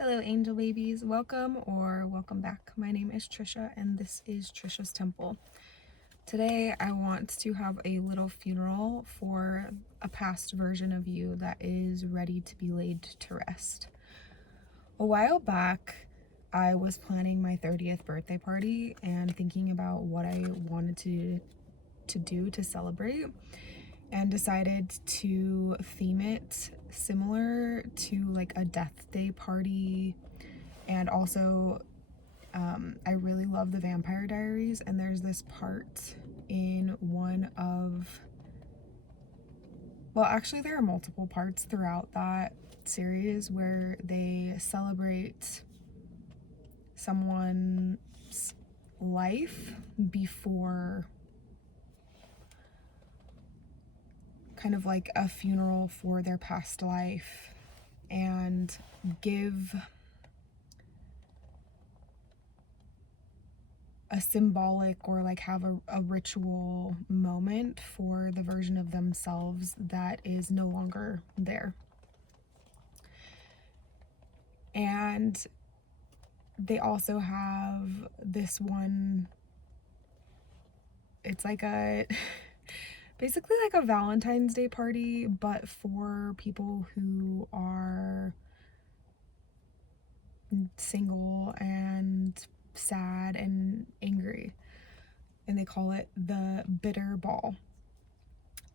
Hello, angel babies. Welcome or welcome back. My name is Trisha, and this is Trisha's Temple. Today, I want to have a little funeral for a past version of you that is ready to be laid to rest. A while back, I was planning my 30th birthday party and thinking about what I wanted to do to celebrate, and decided to theme it similar to like a death day party. And also I really love the Vampire Diaries, and there's this part in actually there are multiple parts throughout that series where they celebrate someone's life before kind of like a funeral for their past life, and give a symbolic or like have a ritual moment for the version of themselves that is no longer there. And they also have this one, it's like a basically like a Valentine's Day party, but for people who are single and sad and angry, and they call it the bitter ball.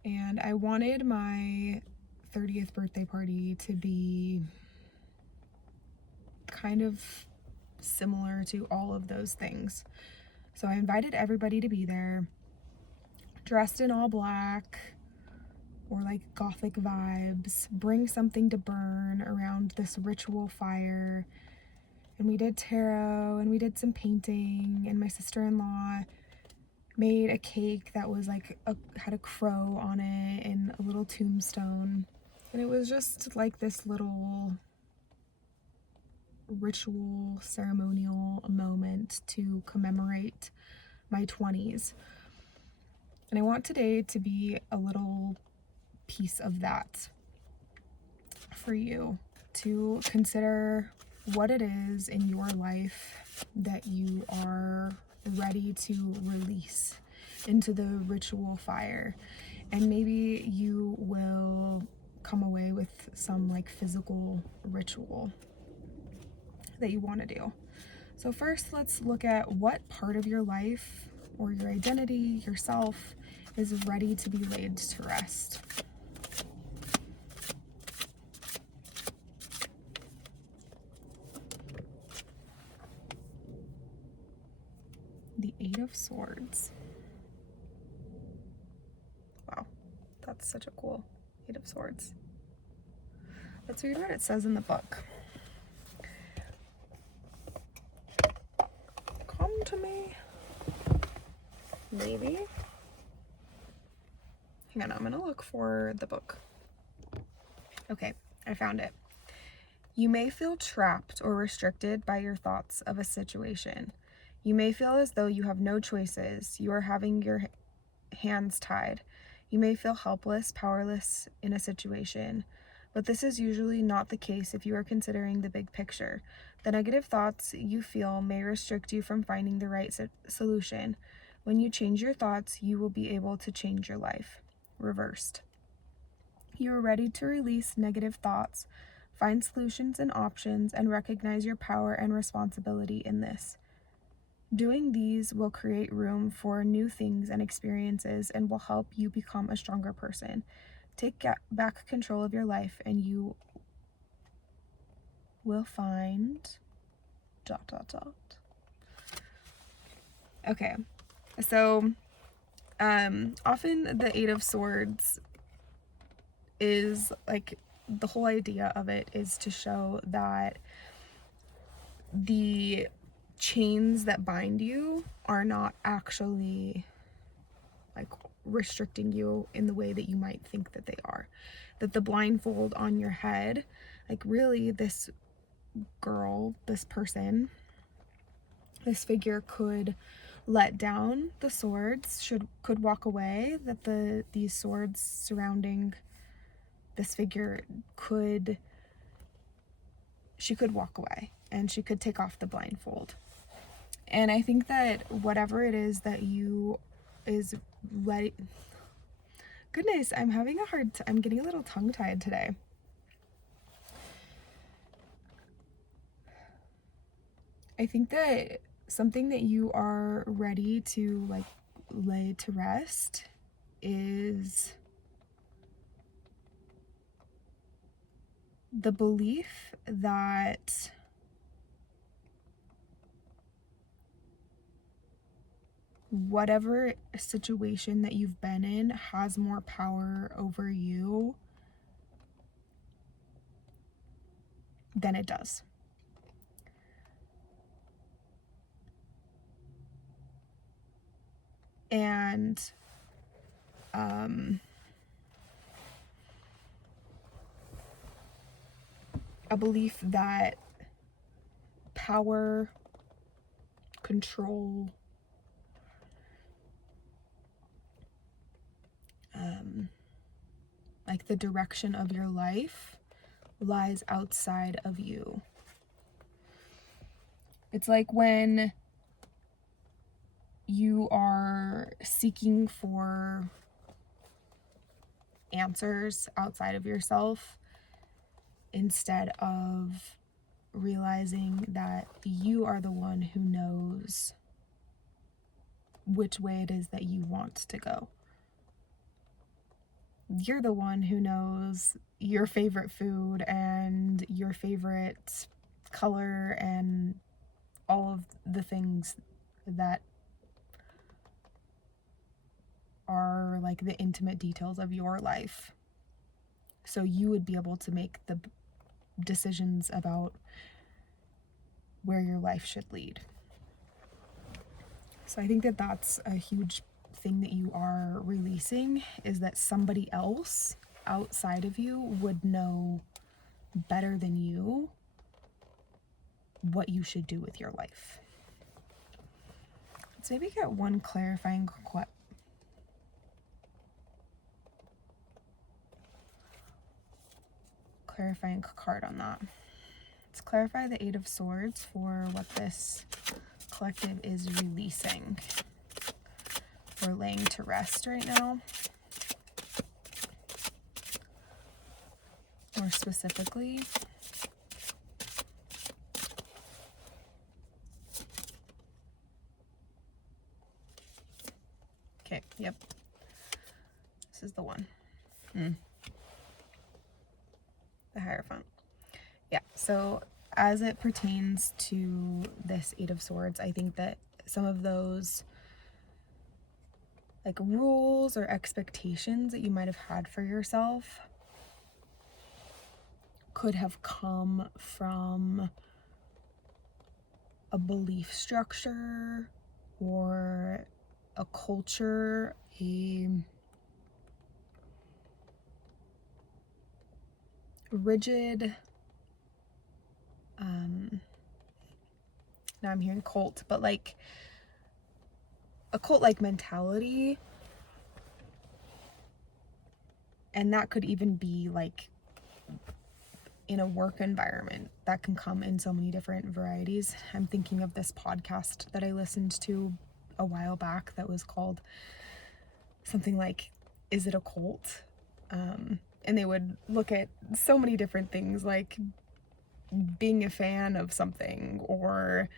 And I wanted my 30th birthday party to be kind of similar to all of those things. So I invited everybody to be there, dressed in all black or like gothic vibes, bring something to burn around this ritual fire. And we did tarot, and we did some painting, and my sister-in-law made a cake that was like had a crow on it and a little tombstone. And it was just like this little ritual ceremonial moment to commemorate my 20s. And I want today to be a little piece of that for you, to consider what it is in your life that you are ready to release into the ritual fire. And maybe you will come away with some like physical ritual that you want to do. So first, let's look at what part of your life or your identity, yourself, is ready to be laid to rest. The Eight of Swords. Wow, that's such a cool Eight of Swords. Let's read what it says in the book. Come to me, maybe. Hang on, I'm gonna look for the book. Okay, I found it. You may feel trapped or restricted by your thoughts of a situation. You may feel as though you have no choices. You are having your hands tied. You may feel helpless, powerless in a situation. But this is usually not the case if you are considering the big picture. The negative thoughts you feel may restrict you from finding the right solution. When you change your thoughts, you will be able to change your life. Reversed. You are ready to release negative thoughts, find solutions and options, and recognize your power and responsibility in this. Doing these will create room for new things and experiences and will help you become a stronger person. Take back control of your life and you will find ... Okay, so often the Eight of Swords is like, the whole idea of it is to show that the chains that bind you are not actually like restricting you in the way that you might think that they are. That the blindfold on your head, like really this girl, this person, this figure could let down the swords, could walk away, that these swords surrounding this figure could she could walk away and she could take off the blindfold. And I think that whatever it is that you is ready. Goodness, I'm having a hard I'm getting a little tongue-tied today. I think that something that you are ready to like lay to rest is the belief that whatever situation that you've been in has more power over you than it does. And a belief that power, control, like the direction of your life lies outside of you. It's like when you are seeking for answers outside of yourself instead of realizing that you are the one who knows which way it is that you want to go. You're the one who knows your favorite food and your favorite color and all of the things that are like the intimate details of your life. So you would be able to make the decisions about where your life should lead. So I think that that's a huge thing that you are releasing, is that somebody else outside of you would know better than you what you should do with your life. Let's maybe get one clarifying card on that. Let's clarify the Eight of Swords for what this collective is releasing or laying to rest right now. More specifically, okay, yep, this is the one. The Hierophant. Yeah, so as it pertains to this Eight of Swords, I think that some of those like rules or expectations that you might have had for yourself could have come from a belief structure or a culture, a rigid, now I'm hearing cult, but like a cult-like mentality. And that could even be like in a work environment. That can come in so many different varieties. I'm thinking of this podcast that I listened to a while back that was called something like, Is It a Cult? And they would look at so many different things, like being a fan of something, or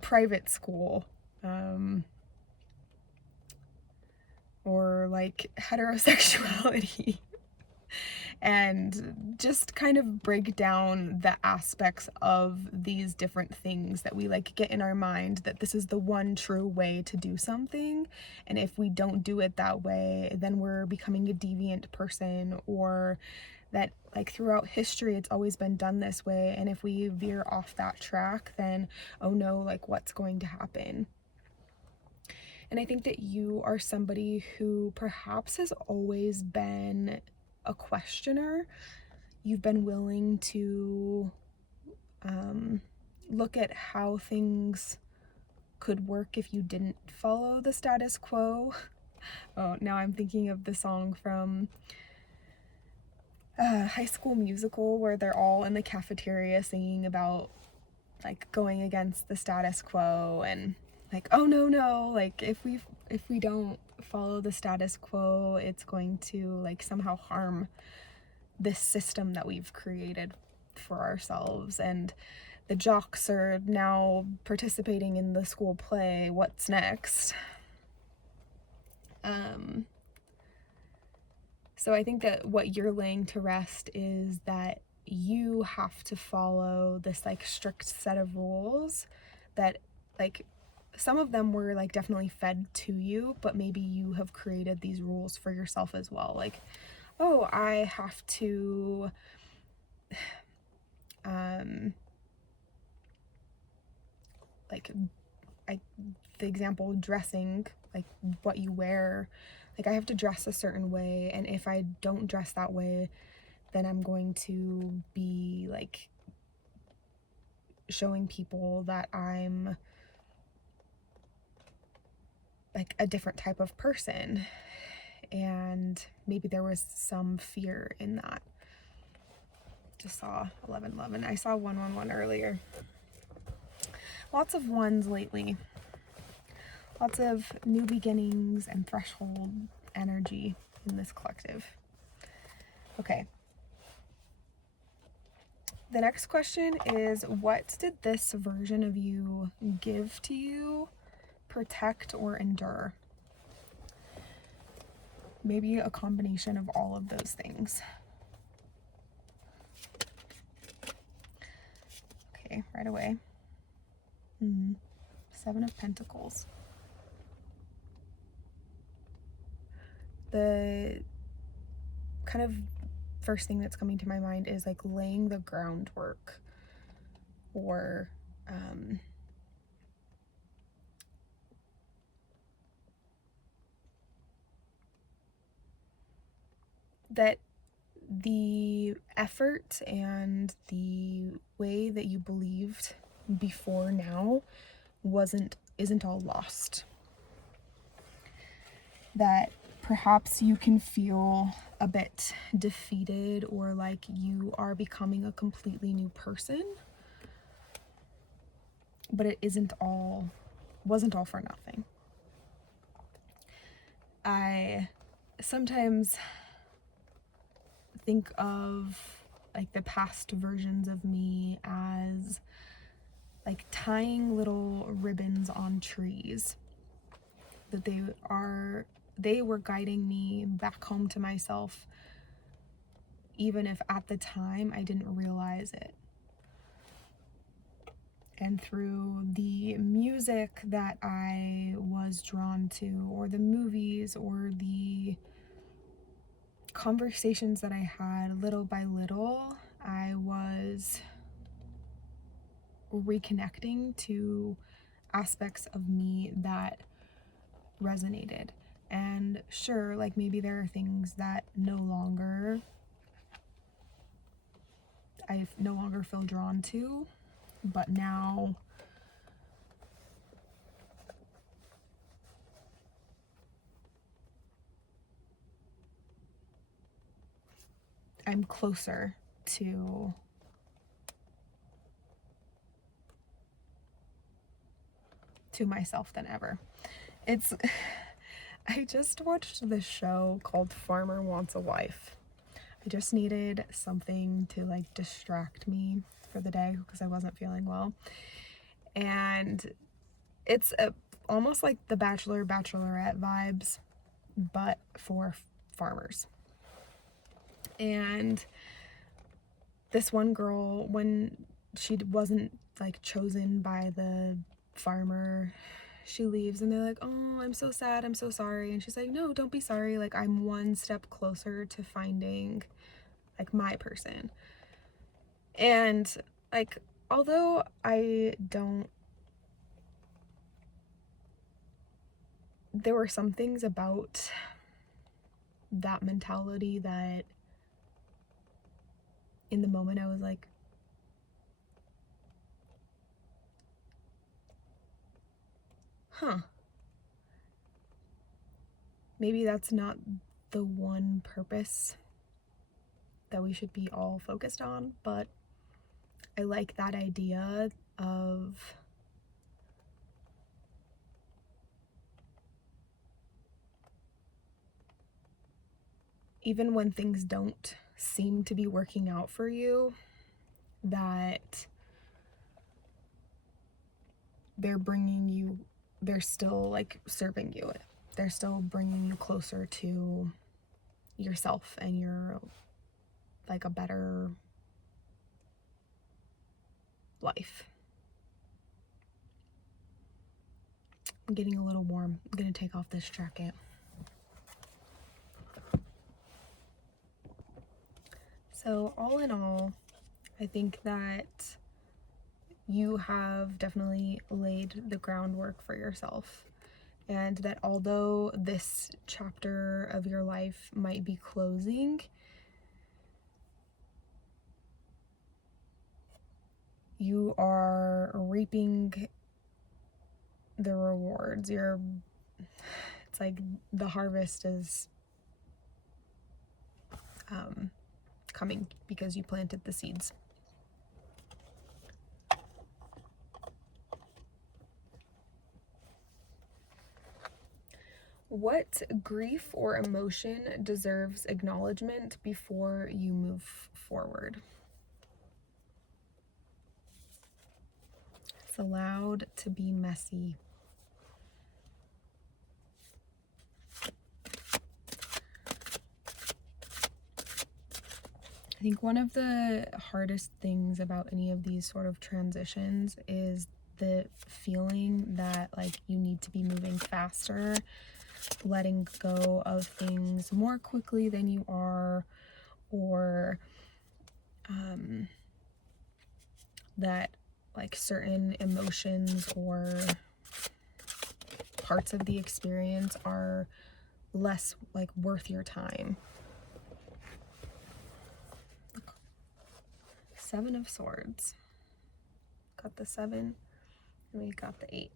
private school, or like heterosexuality. And just kind of break down the aspects of these different things that we like get in our mind, that this is the one true way to do something, and if we don't do it that way, then we're becoming a deviant person, or that like throughout history it's always been done this way, and if we veer off that track, then oh no, like what's going to happen? And I think that you are somebody who perhaps has always been a questioner. You've been willing to look at how things could work if you didn't follow the status quo. Oh, now I'm thinking of the song from High School Musical where they're all in the cafeteria singing about like going against the status quo and like, oh no, like if we don't follow the status quo, it's going to like somehow harm this system that we've created for ourselves. And the jocks are now participating in the school play. What's next? So I think that what you're laying to rest is that you have to follow this like strict set of rules that like some of them were like definitely fed to you, but maybe you have created these rules for yourself as well. Like, oh, I have to like the example dressing, like what you wear, like I have to dress a certain way, and if I don't dress that way, then I'm going to be like showing people that I'm like a different type of person. And maybe there was some fear in that. Just saw 1111. I saw 111 earlier. Lots of ones lately. Lots of new beginnings and threshold energy in this collective. Okay. The next question is, what did this version of you give to you, protect, or endure? Maybe a combination of all of those things. Okay, right away. 7 of Pentacles. The kind of first thing that's coming to my mind is like laying the groundwork, or that the effort and the way that you believed before now isn't all lost. That perhaps you can feel a bit defeated, or like you are becoming a completely new person, but it wasn't all for nothing. I sometimes think of like the past versions of me as like tying little ribbons on trees, that they were guiding me back home to myself, even if at the time I didn't realize it. And through the music that I was drawn to, or the movies, or the conversations that I had, little by little, I was reconnecting to aspects of me that resonated. And sure, like maybe there are things that I no longer feel drawn to, but now I'm closer to myself than ever. I just watched this show called Farmer Wants a Wife. I just needed something to like distract me for the day because I wasn't feeling well. And it's almost like the Bachelor, Bachelorette vibes, but for farmers. And this one girl, when she wasn't like chosen by the farmer, she leaves and they're like, oh, I'm so sad, I'm so sorry. And she's like, no, don't be sorry. Like, I'm one step closer to finding like my person. And like, although there were some things about that mentality that in the moment I was like, maybe that's not the one purpose that we should be all focused on, but I like that idea of even when things don't seem to be working out for you, that they're still like serving you. They're still bringing you closer to yourself and your like a better life. I'm getting a little warm. I'm gonna take off this jacket. So all in all, I think that you have definitely laid the groundwork for yourself, and that although this chapter of your life might be closing, you are reaping the rewards. It's like the harvest is coming because you planted the seeds. What grief or emotion deserves acknowledgement before you move forward? It's allowed to be messy. I think one of the hardest things about any of these sort of transitions is the feeling that like you need to be moving faster, letting go of things more quickly than you are, or that like certain emotions or parts of the experience are less like worth your time. Seven of Swords. Got the 7 and we got the 8.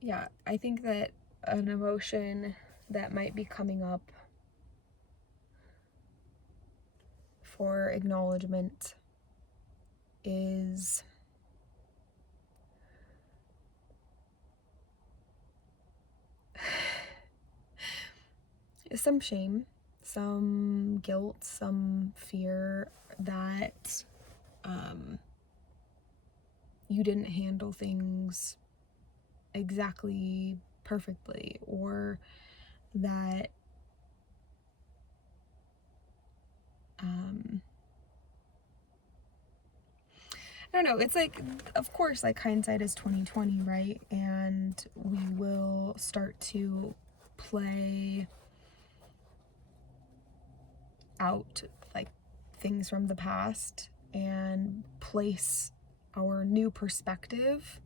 Yeah, I think that an emotion that might be coming up for acknowledgement is some shame, some guilt, some fear that you didn't handle things exactly perfectly, or that I don't know, it's like, of course, like hindsight is 20/20, right? And we will start to play out like things from the past and place our new perspective,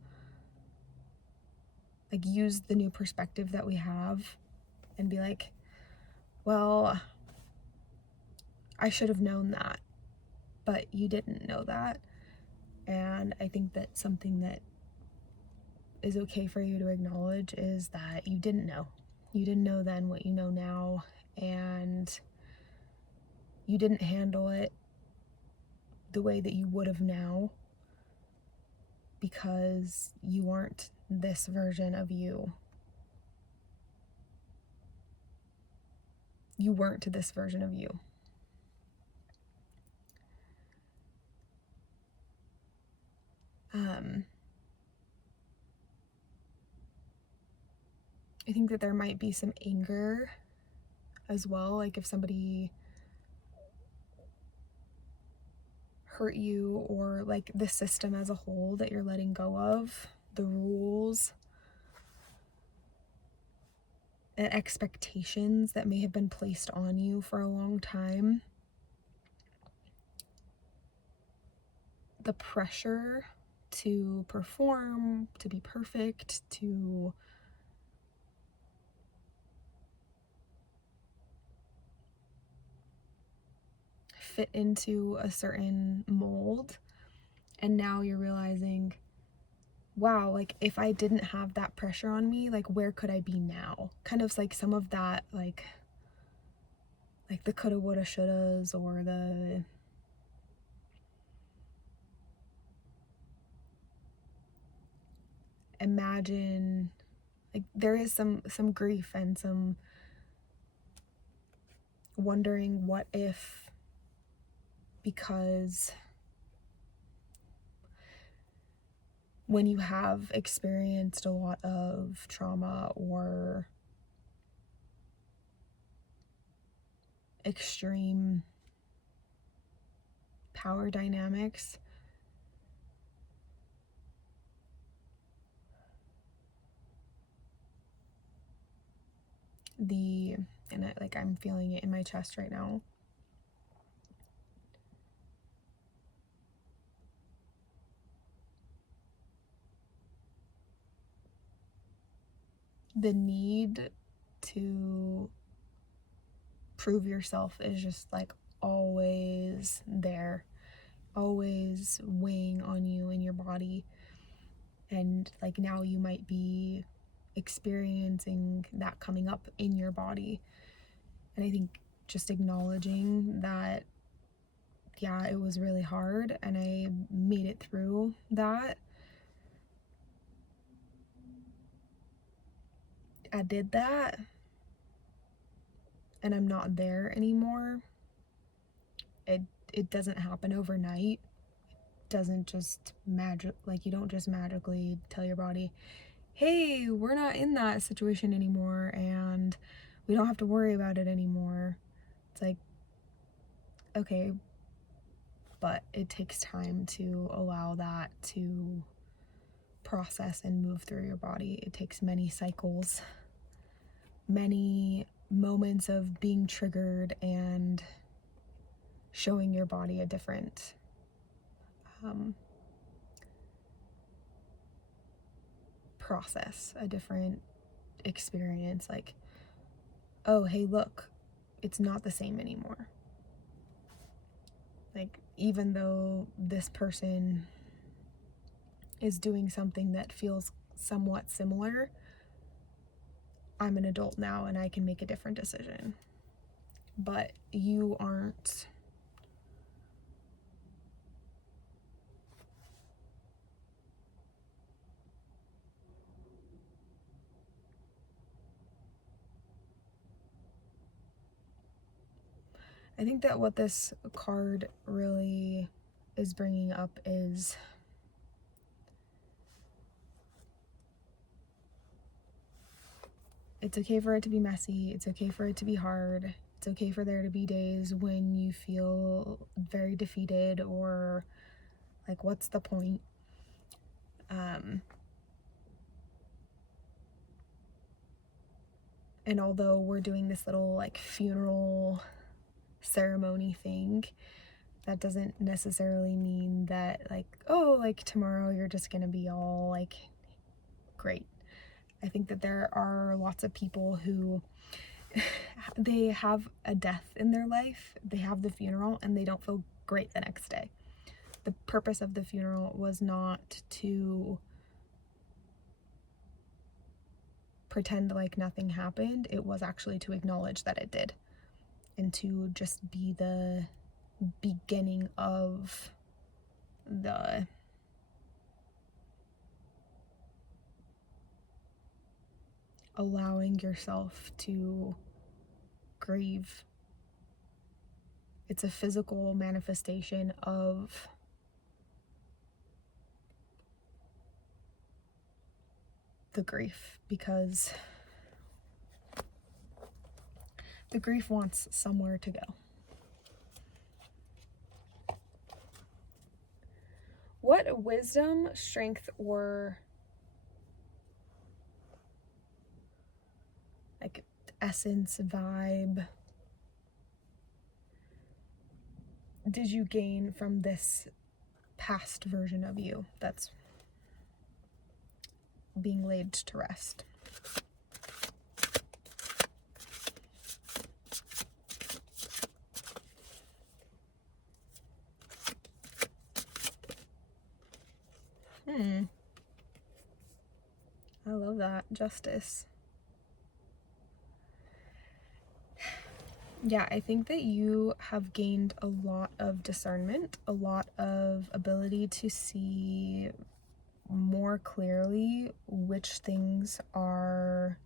like use the new perspective that we have and be like, well, I should have known that, but you didn't know that. And I think that something that is okay for you to acknowledge is that you didn't know. You didn't know then what you know now, and you didn't handle it the way that you would have now because you aren't this version of you. You weren't this version of you. I think that there might be some anger as well, like if somebody hurt you, or like the system as a whole that you're letting go of, the rules and expectations that may have been placed on you for a long time. The pressure to perform, to be perfect, to fit into a certain mold. And now you're realizing wow, like if I didn't have that pressure on me, like where could I be now? Kind of like some of that, like the coulda, woulda, shouldas, or the imagine, like there is some grief and some wondering what if, because when you have experienced a lot of trauma or extreme power dynamics, I'm feeling it in my chest right now. The need to prove yourself is just like always there, always weighing on you in your body. And like now you might be experiencing that coming up in your body. And I think just acknowledging that, yeah, it was really hard and I made it through that. I did that and I'm not there anymore. It doesn't happen overnight. It doesn't just you don't just magically tell your body, hey, we're not in that situation anymore and we don't have to worry about it anymore. It's like, okay, but it takes time to allow that to process and move through your body. It takes many cycles, many moments of being triggered and showing your body a different process, a different experience. Like, oh, hey, look, it's not the same anymore. Like, even though this person is doing something that feels somewhat similar, I'm an adult now and I can make a different decision. But you aren't. I think that what this card really is bringing up is it's okay for it to be messy. It's okay for it to be hard. It's okay for there to be days when you feel very defeated or like, what's the point? And although we're doing this little like funeral ceremony thing, that doesn't necessarily mean that like, oh, like tomorrow you're just gonna be all like great. I think that there are lots of people who they have a death in their life, they have the funeral, and they don't feel great the next day. The purpose of the funeral was not to pretend like nothing happened. It was actually to acknowledge that it did and to just be the beginning of the allowing yourself to grieve. It's a physical manifestation of the grief, because the grief wants somewhere to go. What wisdom, strength, or like essence, vibe did you gain from this past version of you that's being laid to rest? of that justice. Yeah, I think that you have gained a lot of discernment, a lot of ability to see more clearly which things are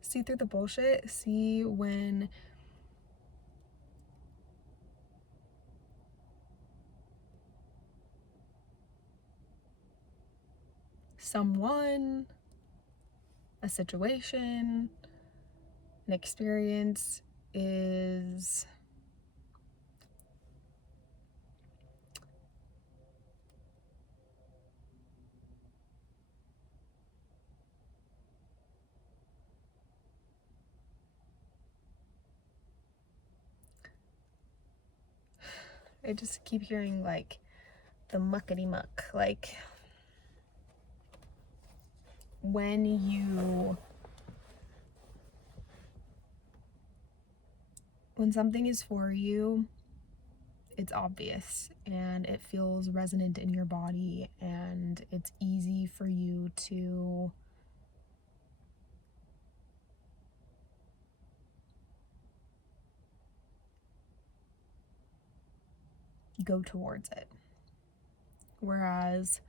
see through the bullshit, see when someone, a situation, an experience is I just keep hearing like the muckety muck, like when something is for you, it's obvious and it feels resonant in your body, and it's easy for you to go towards it. Whereas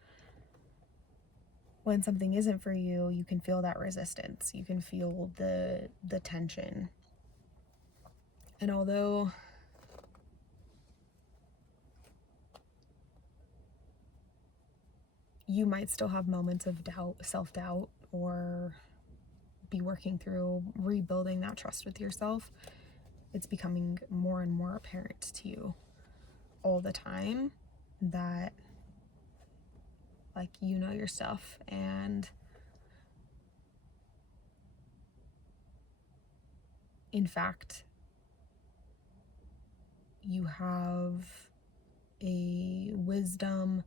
when something isn't for you, you can feel that resistance. You can feel the tension. And although you might still have moments of doubt, self-doubt, or be working through rebuilding that trust with yourself, it's becoming more and more apparent to you all the time that, like, you know your stuff, and in fact, you have a wisdom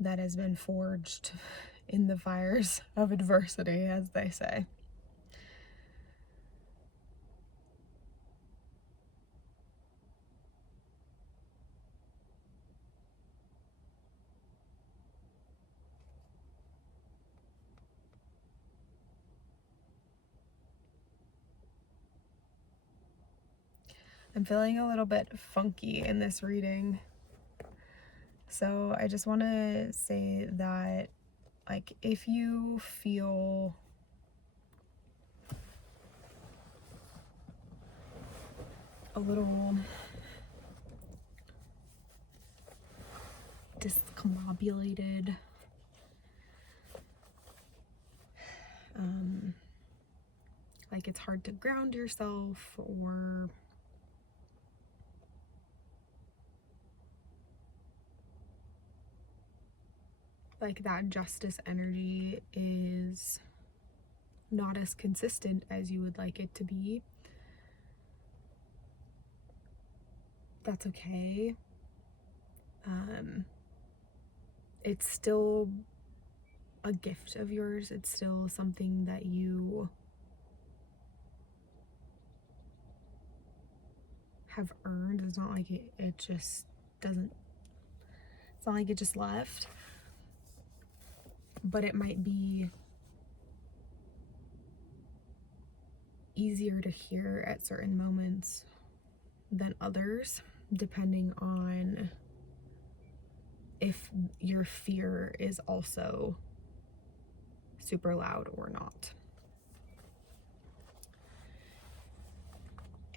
that has been forged in the fires of adversity, as they say. I'm feeling a little bit funky in this reading. So I just want to say that, like, if you feel a little discombobulated, like it's hard to ground yourself, or like that justice energy is not as consistent as you would like it to be, that's okay. It's still a gift of yours. It's still something that you have earned. It's not like it just doesn't, it's not like it just left, but it might be easier to hear at certain moments than others, depending on if your fear is also super loud or not.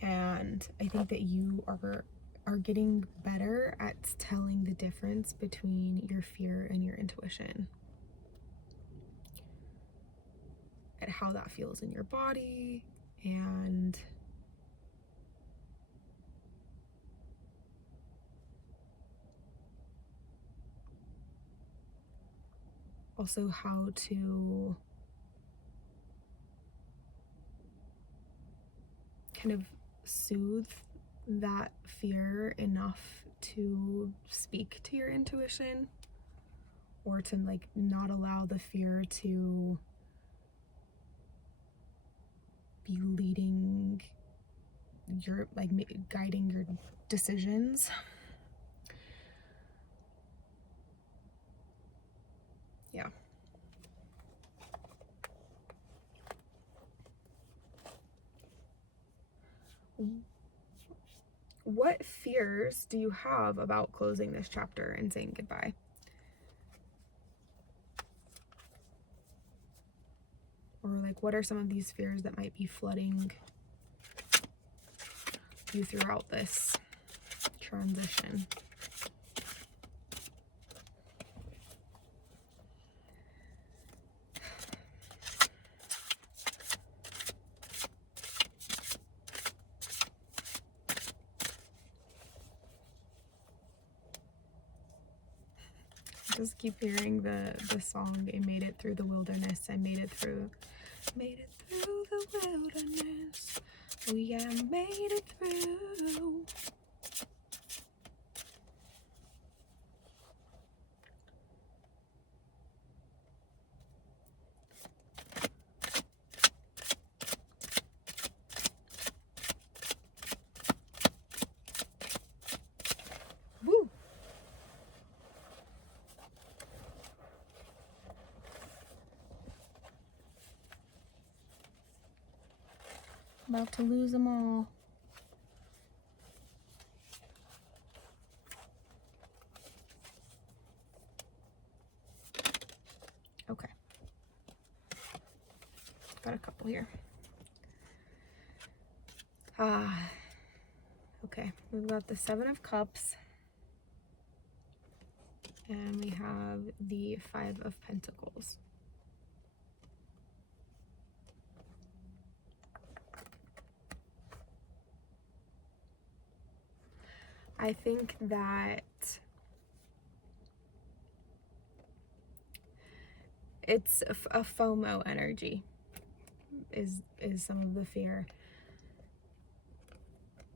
And I think that you are getting better at telling the difference between your fear and your intuition, at how that feels in your body, and also how to kind of soothe that fear enough to speak to your intuition, or to like not allow the fear to be leading your, like, guiding your decisions. what fears do you have about closing this chapter and saying goodbye? Or like, what are some of these fears that might be flooding you throughout this transition? Just keep hearing the song, I made it through the wilderness, I made it through the wilderness, oh yeah, I made it through. Woo! About to lose them all. Okay. Got a couple here. Okay. We've got the 7 of Cups. And we have the 5 of Pentacles. I think that it's a FOMO energy is some of the fear.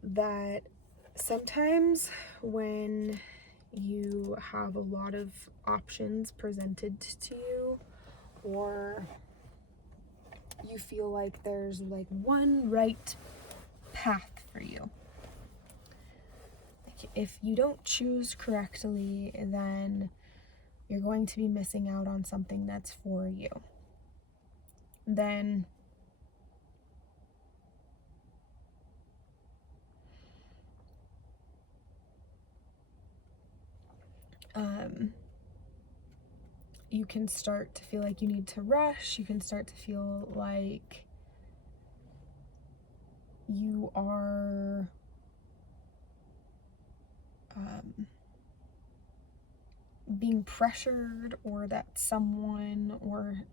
That sometimes when you have a lot of options presented to you, or you feel like there's like one right path for you, if you don't choose correctly, then you're going to be missing out on something that's for you. Then you can start to feel like you need to rush. You can start to feel like you are being pressured, or that someone or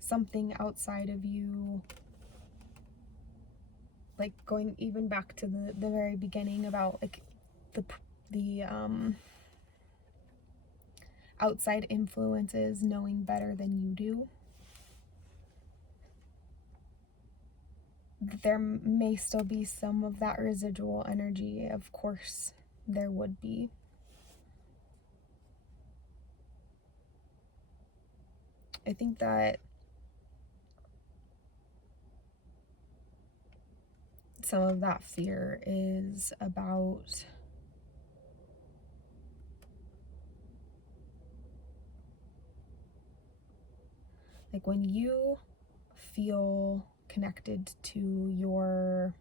something outside of you, like going even back to the very beginning about like the outside influences knowing better than you do, there may still be some of that residual energy. Of course there would be. I think that some of that fear is about like when you feel connected to your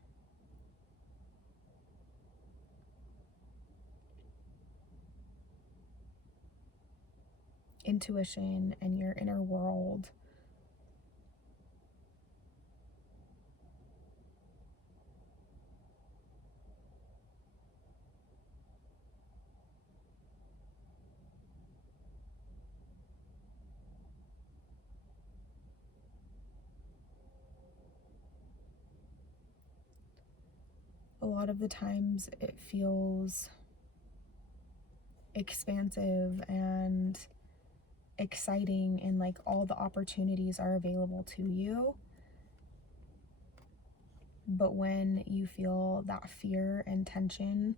intuition and your inner world, a lot of the times it feels expansive and exciting, and like all the opportunities are available to you. But when you feel that fear and tension,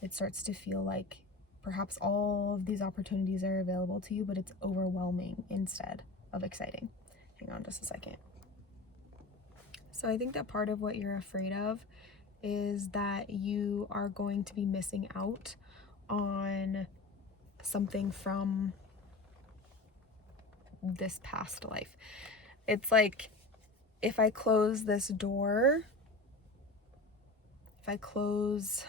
it starts to feel like perhaps all of these opportunities are available to you, but it's overwhelming instead of exciting. Hang on just a second. So I think that part of what you're afraid of is that you are going to be missing out on something from this past life. It's like if I close this door, if I close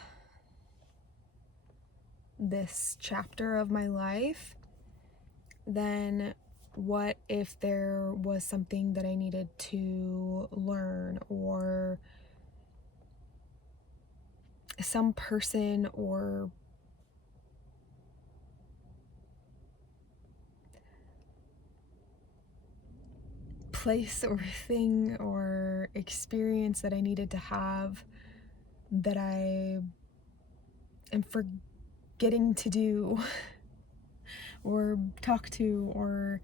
this chapter of my life, then what if there was something that I needed to learn, or some person or place or thing or experience that I needed to have that I am forgetting to do or talk to, or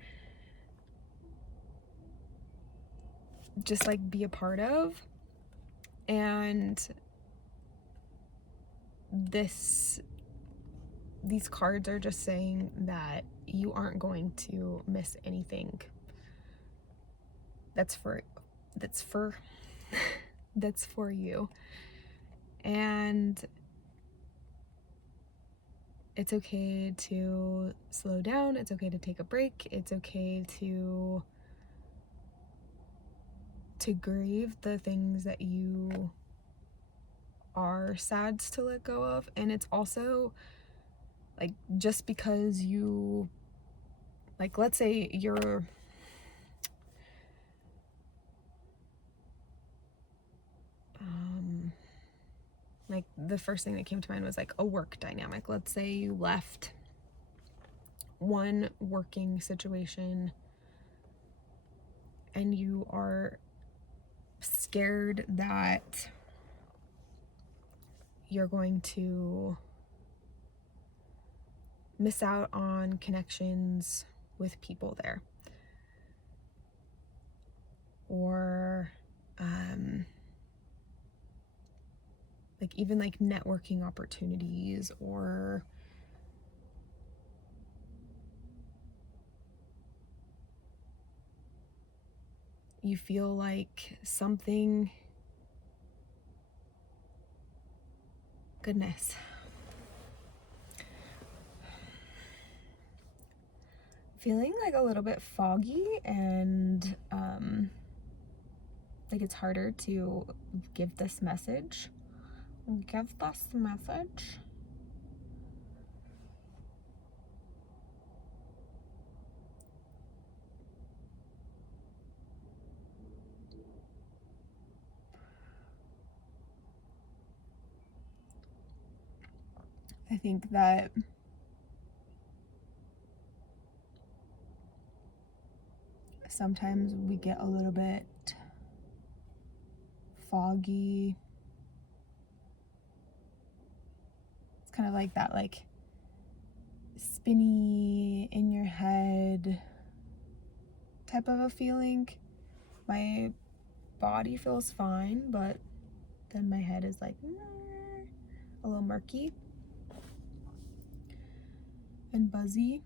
just like be a part of. And these cards are just saying that you aren't going to miss anything. That's for you. And it's okay to slow down. It's okay to take a break. It's okay to grieve the things that you are sad to let go of. And it's also like, just because you, like, let's say you're like, the first thing that came to mind was like a work dynamic. Let's say you left one working situation and you are scared that you're going to miss out on connections with people there, or like even like networking opportunities, or you feel like something, goodness, feeling like a little bit foggy, and like it's harder to give this message. I think that sometimes we get a little bit foggy. It's kind of like that, like spinny in your head type of a feeling. My body feels fine, but then my head is like a little murky and buzzy.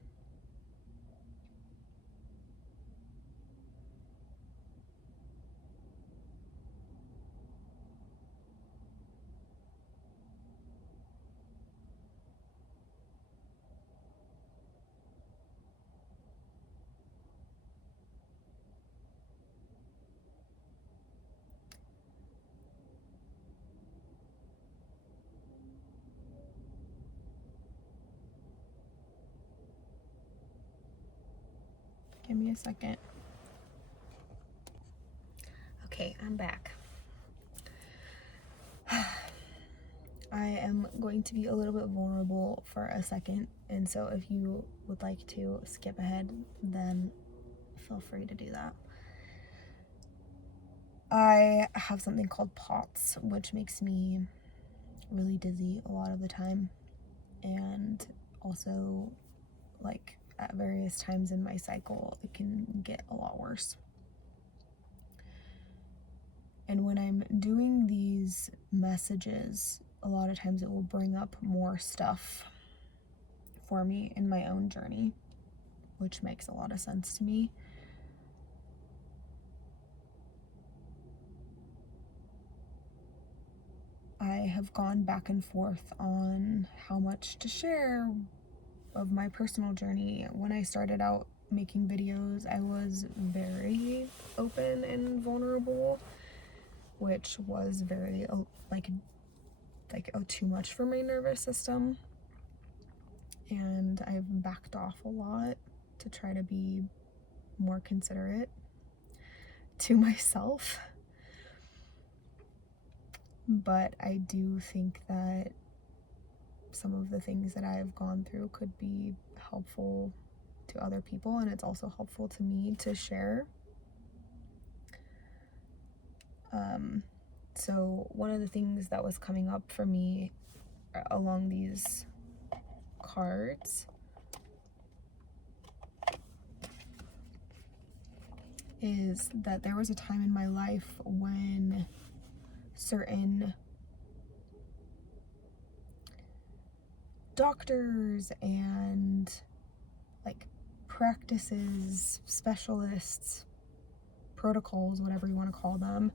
Give me a second. Okay, I'm back. I am going to be a little bit vulnerable for a second, and so if you would like to skip ahead, then feel free to do that. I have something called POTS, which makes me really dizzy a lot of the time, and also, like, at various times in my cycle, it can get a lot worse. And when I'm doing these messages, a lot of times it will bring up more stuff for me in my own journey, which makes a lot of sense to me. I have gone back and forth on how much to share of my personal journey. When I started out making videos, I was very open and vulnerable which was very too much for my nervous system. And I've backed off a lot to try to be more considerate to myself. But I do think that some of the things that I've gone through could be helpful to other people, and it's also helpful to me to share. So one of the things that was coming up for me along these cards is that there was a time in my life when certain doctors and like practices, specialists, protocols, whatever you want to call them,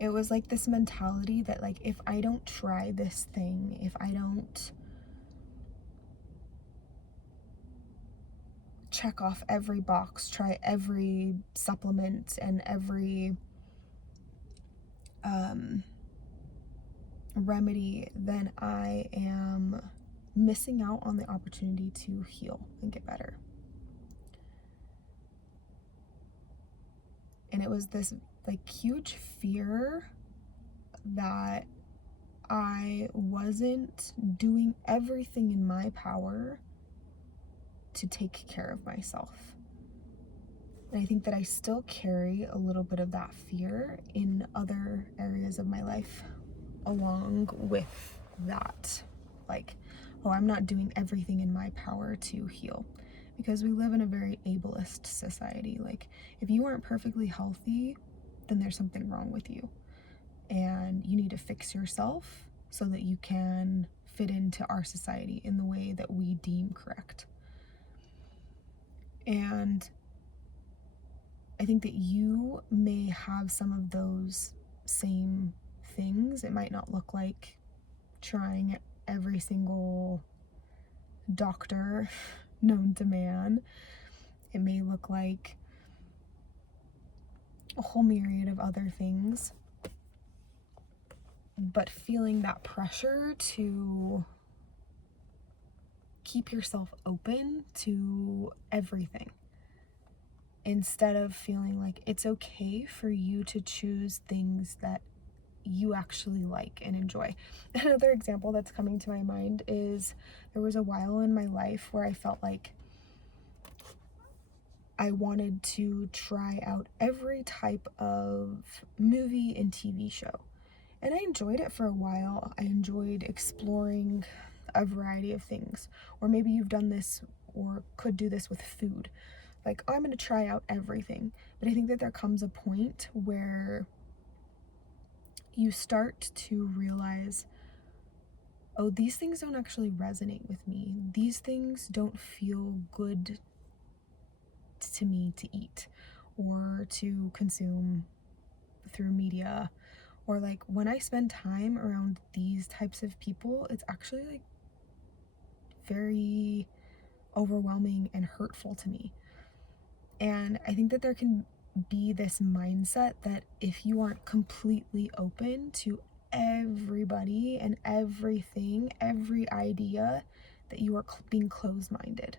it was like this mentality that like if I don't try this thing, if I don't check off every box, try every supplement and every remedy, then I am missing out on the opportunity to heal and get better. And it was this like huge fear that I wasn't doing everything in my power to take care of myself. And I think that I still carry a little bit of that fear in other areas of my life along with that. Like, oh, I'm not doing everything in my power to heal. Because we live in a very ableist society. Like, if you aren't perfectly healthy, then there's something wrong with you. And you need to fix yourself so that you can fit into our society in the way that we deem correct. And I think that you may have some of those same things. It might not look like trying every single doctor known to man. It may look like a whole myriad of other things. But feeling that pressure to keep yourself open to everything, instead of feeling like it's okay for you to choose things that you actually like and enjoy. Another example that's coming to my mind is there was a while in my life where I felt like I wanted to try out every type of movie and TV show. And I enjoyed it for a while. I enjoyed exploring a variety of things. Or maybe you've done this or could do this with food. Like, oh, I'm going to try out everything. But I think that there comes a point where you start to realize, oh, these things don't actually resonate with me. These things don't feel good to me to eat or to consume through media. Or like when I spend time around these types of people, it's actually like very overwhelming and hurtful to me. And I think that there can be this mindset that if you aren't completely open to everybody and everything, every idea, that you are being closed-minded.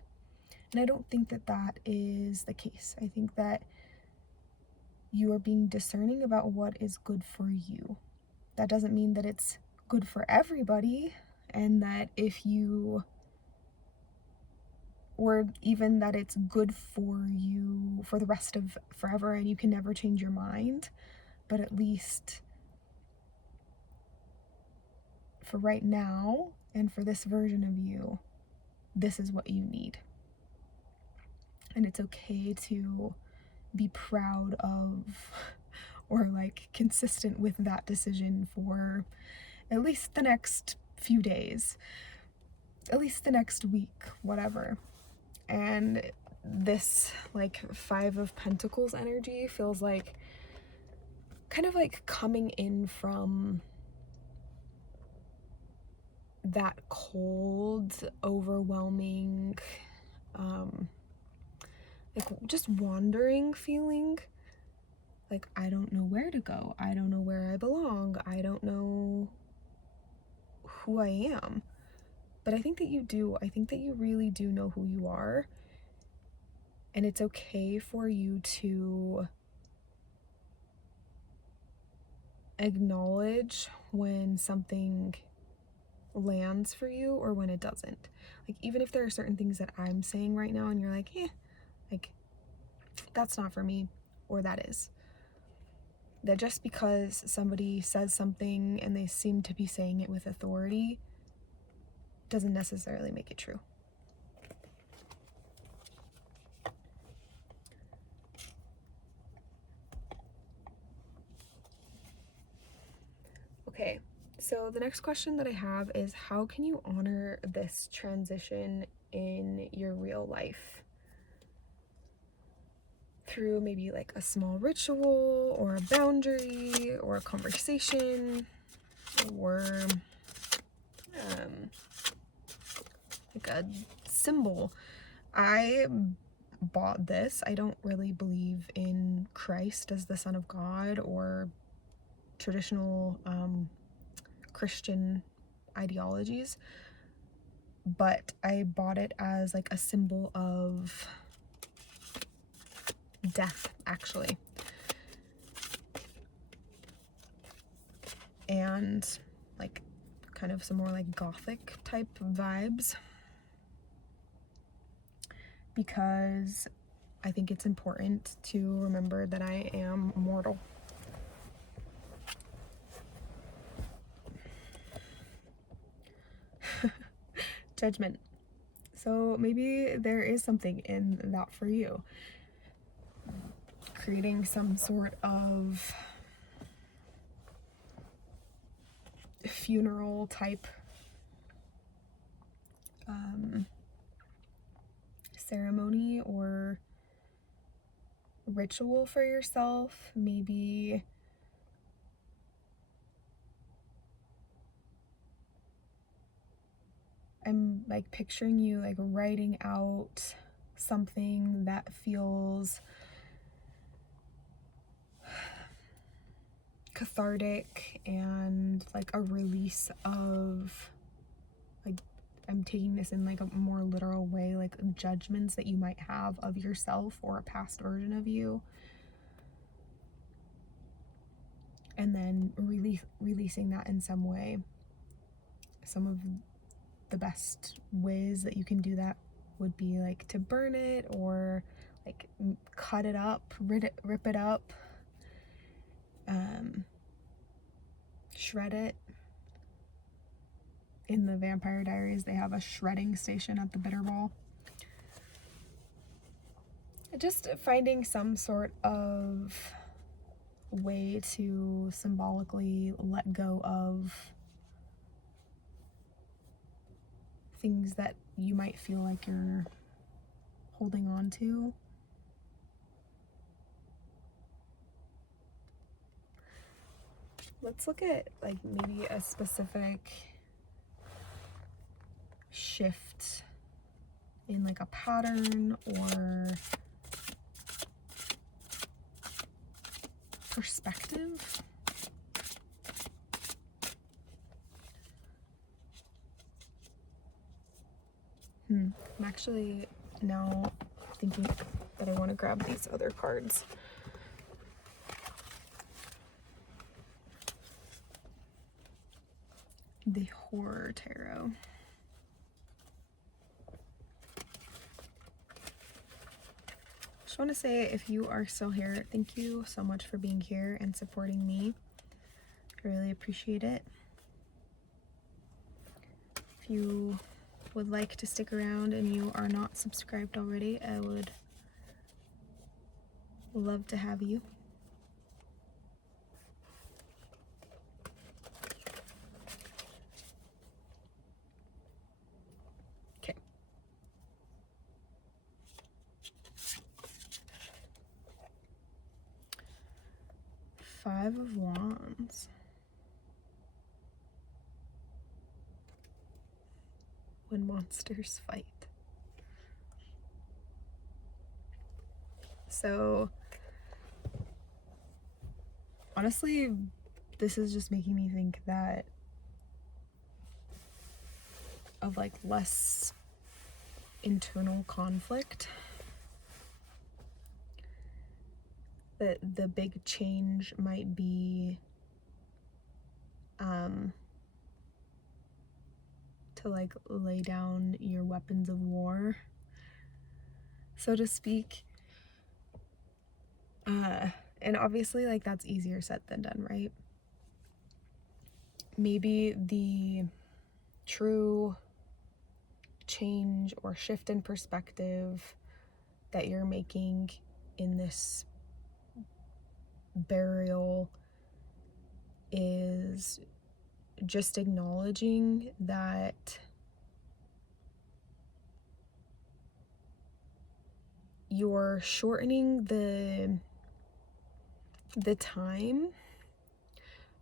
And I don't think that that is the case. I think that you are being discerning about what is good for you. That doesn't mean that it's good for everybody, and that if you, or even that it's good for you for the rest of forever and you can never change your mind. But at least for right now and for this version of you, this is what you need. And it's okay to be proud of or like consistent with that decision for at least the next few days, at least the next week, whatever. And this like 5 of Pentacles energy feels like kind of like coming in from that cold, overwhelming, like just wandering feeling like, I don't know where to go. I don't know where I belong. I don't know who I am. But I think that you do. I think that you really do know who you are. And it's okay for you to acknowledge when something lands for you or when it doesn't. Like, even if there are certain things that I'm saying right now and you're like, like, that's not for me, or that is. That just because somebody says something and they seem to be saying it with authority doesn't necessarily make it true. Okay, so the next question that I have is, how can you honor this transition in your real life? Through maybe like a small ritual or a boundary or a conversation or like a symbol. I bought this. I don't really believe in Christ as the Son of God or traditional Christian ideologies, but I bought it as like a symbol of death, actually. And like kind of some more like gothic type vibes, because I think it's important to remember that I am mortal. Judgment. So maybe there is something in that for you. Creating some sort of funeral type ceremony or ritual for yourself. Maybe I'm like picturing you like writing out something that feels cathartic and like a release of, like, I'm taking this in like a more literal way, like judgments that you might have of yourself or a past version of you, and then releasing that in some way. Some of the best ways that you can do that would be like to burn it or like cut it up, rip it up, shred it. In the Vampire Diaries, they have a shredding station at the bitter ball. Just finding some sort of way to symbolically let go of things that you might feel like you're holding on to. Let's look at like maybe a specific shift in like a pattern or perspective. I'm actually now thinking that I want to grab these other cards. The Horror Tarot. Just want to say, if you are still here, thank you so much for being here and supporting me. I really appreciate it. If you would like to stick around and you are not subscribed already, I would love to have you. Okay. Five of Wands. When monsters fight. So honestly, this is just making me think that of like less internal conflict. That the big change might be to like lay down your weapons of war, so to speak. And obviously, like, that's easier said than done, right? Maybe the true change or shift in perspective that you're making in this burial is just acknowledging that you're shortening the time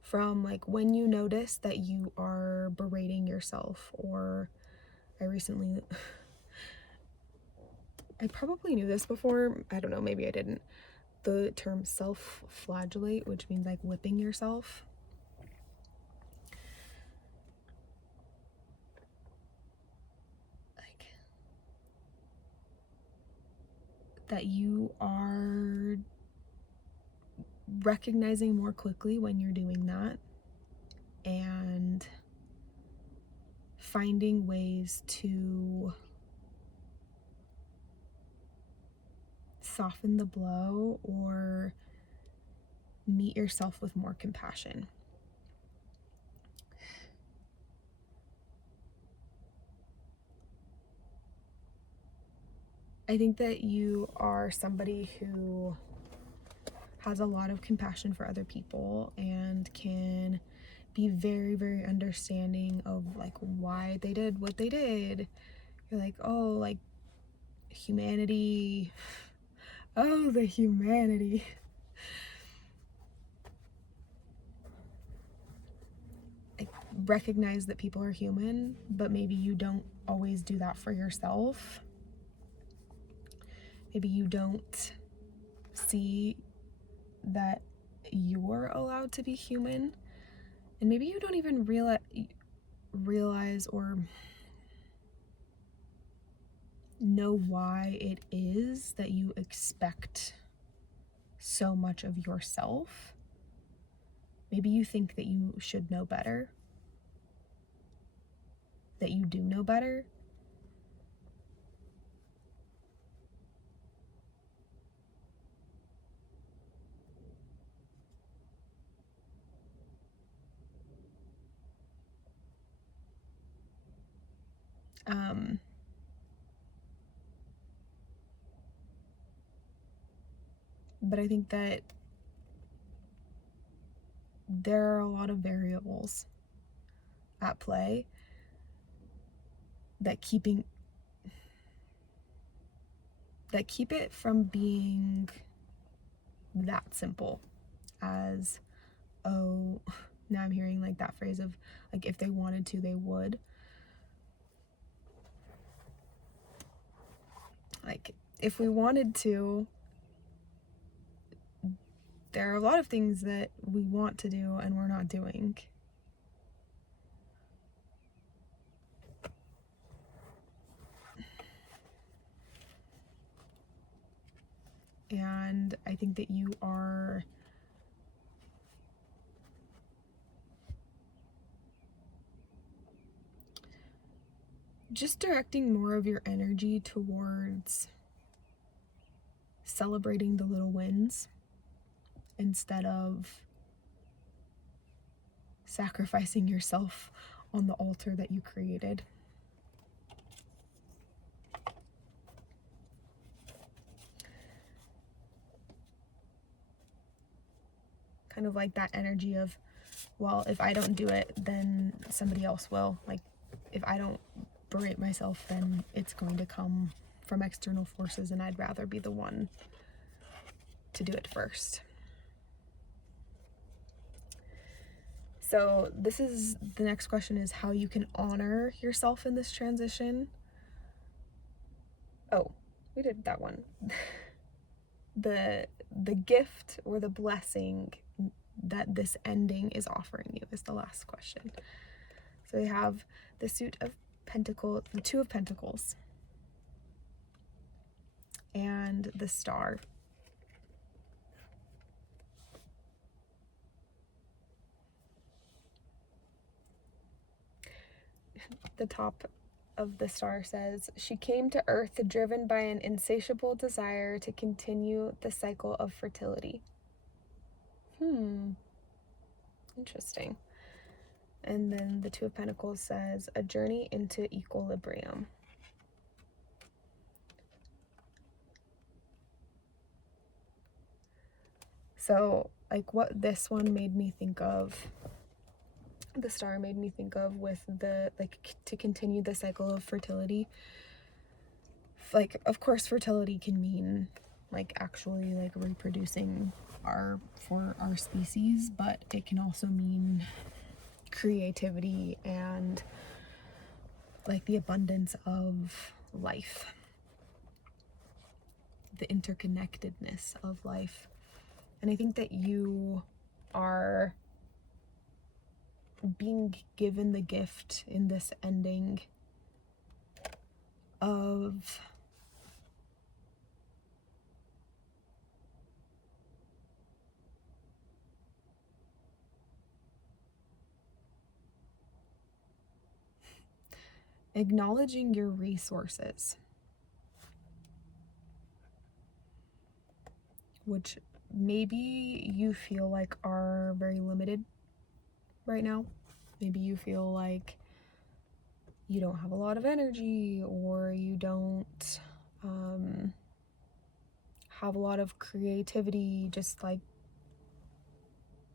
from like when you notice that you are berating yourself. Or I probably knew this before, I don't know, maybe I didn't, the term self-flagellate, which means like whipping yourself. Like that you are recognizing more quickly when you're doing that and finding ways to soften the blow or meet yourself with more compassion. I think that you are somebody who has a lot of compassion for other people and can be very, very understanding of like why they did what they did. You're like, oh, like humanity. Oh, the humanity. Like, recognize that people are human, but maybe you don't always do that for yourself. Maybe you don't see that you're allowed to be human, and maybe you don't even realize or know why it is that you expect so much of yourself. Maybe you think that you should know better, that you do know better. But I think that there are a lot of variables at play that keep it from being that simple as, oh, now I'm hearing like that phrase of like, if they wanted to, they would. Like, if we wanted to, there are a lot of things that we want to do and we're not doing. And I think that you are just directing more of your energy towards celebrating the little wins instead of sacrificing yourself on the altar that you created. Kind of like that energy of, well, if I don't do it, then somebody else will. Like, if I don't berate myself, then it's going to come from external forces, and I'd rather be the one to do it first. So the next question is how you can honor yourself in this transition. Oh, we did that one. The gift or the blessing that this ending is offering you is the last question. So we have the Two of Pentacles, and the Star. The top of the Star says, she came to Earth driven by an insatiable desire to continue the cycle of fertility. Interesting. And then the Two of Pentacles says, a journey into equilibrium. So, like, what this one made me think of, the Star made me think of with the, like, to continue the cycle of fertility. Like, of course, fertility can mean, like, actually, like, reproducing for our species, but it can also mean creativity and, like, the abundance of life, the interconnectedness of life. And I think that you are being given the gift in this ending of acknowledging your resources, which maybe you feel like are very limited right now. Maybe you feel like you don't have a lot of energy, or you don't have a lot of creativity just like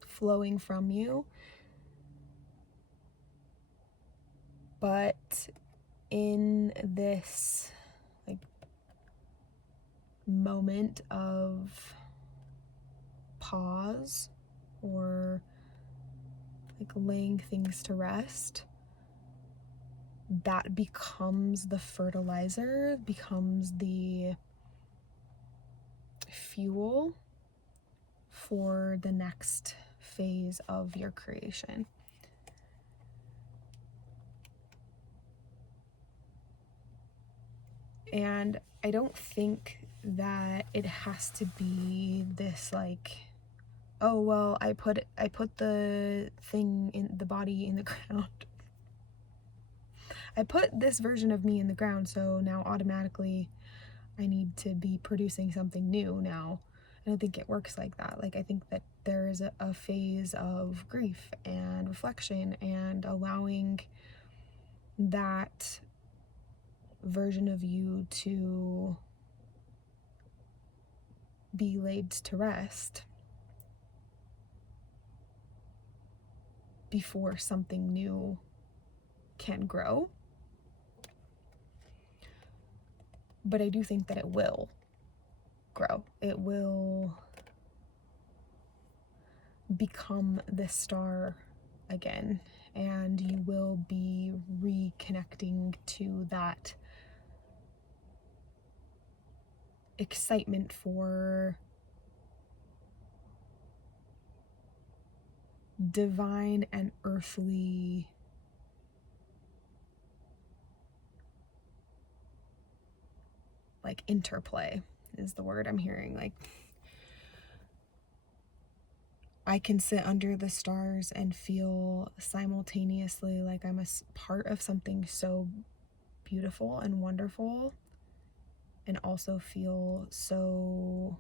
flowing from you. But in this like moment of pause, or like laying things to rest, that becomes the fertilizer, becomes the fuel for the next phase of your creation. And I don't think that it has to be this like, oh well, I put the thing in the body in the ground. I put this version of me in the ground, so now automatically I need to be producing something new now. I don't think it works like that. Like, I think that there is a phase of grief and reflection and allowing that version of you to be laid to rest before something new can grow. But I do think that it will grow. It will become the star again, and you will be reconnecting to that excitement for divine and earthly like interplay is the word I'm hearing. Like, I can sit under the stars and feel simultaneously like I'm a part of something so beautiful and wonderful, and also feel so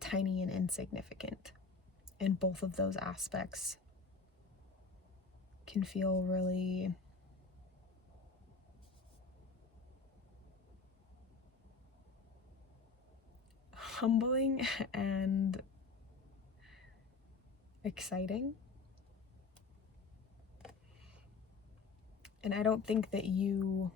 tiny and insignificant. And both of those aspects can feel really humbling and exciting. And I don't think that you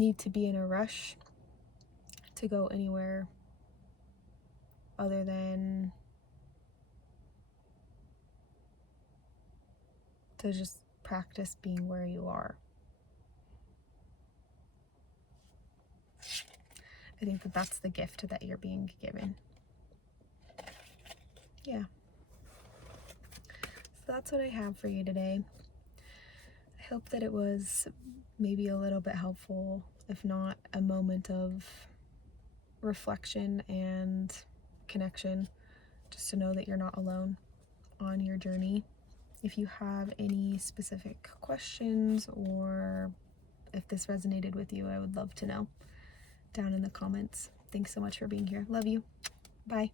need to be in a rush to go anywhere other than to just practice being where you are. I think that that's the gift that you're being given. Yeah. So that's what I have for you today. I hope that it was maybe a little bit helpful, if not a moment of reflection and connection, just to know that you're not alone on your journey. If you have any specific questions or if this resonated with you, I would love to know down in the comments. Thanks so much for being here. Love you. Bye.